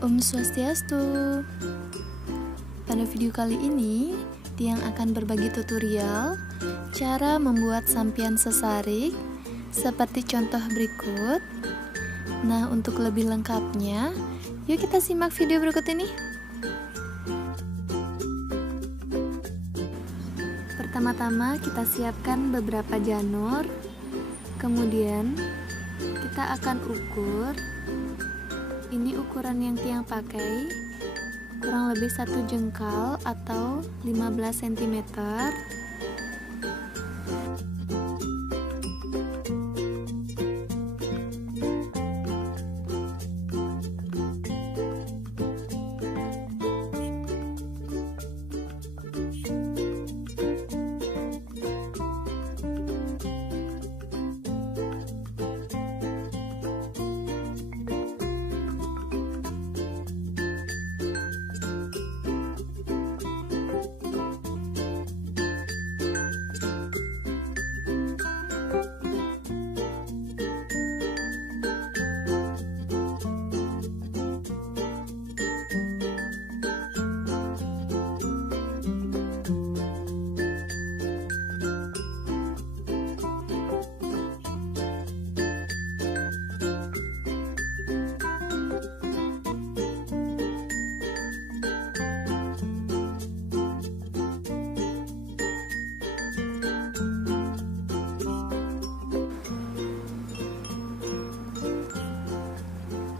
Om Swastiastu. Pada video kali ini, Tiang akan berbagi tutorial cara membuat sampian sesarik seperti contoh berikut. Nah, untuk lebih lengkapnya, yuk kita simak video berikut ini. Pertama-tama kita siapkan beberapa janur, kemudian kita akan ukur. Ini ukuran yang Tiang pakai, kurang lebih 1 jengkal atau 15 cm.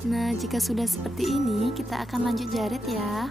Nah, jika sudah seperti ini, kita akan lanjut jarit ya.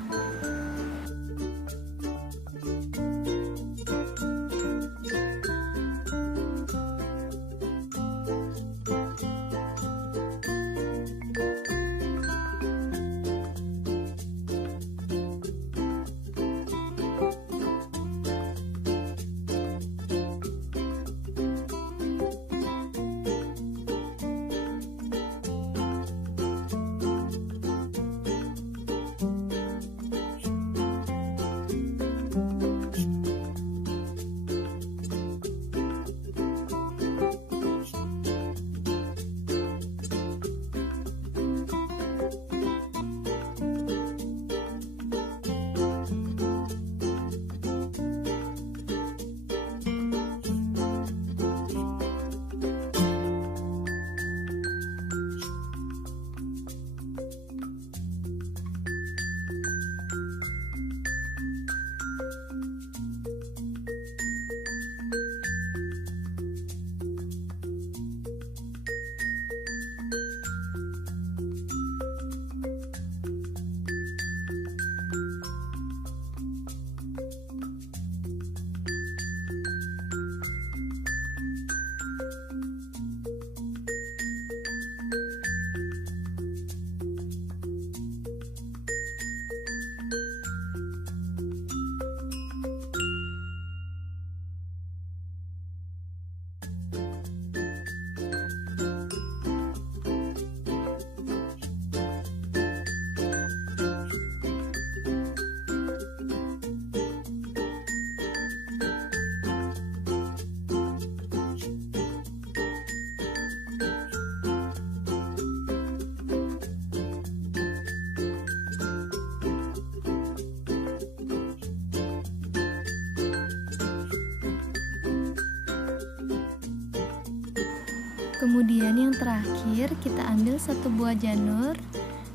Kemudian yang terakhir, kita ambil 1 buah janur,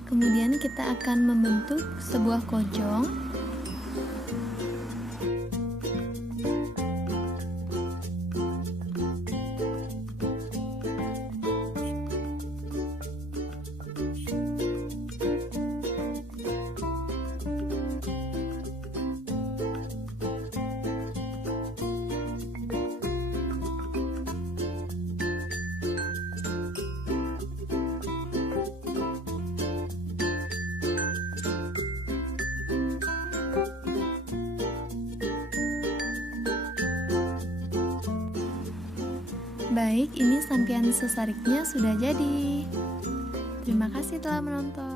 kemudian kita akan membentuk sebuah kojong. Baik, ini sampian sesariknya sudah jadi. Terima kasih telah menonton.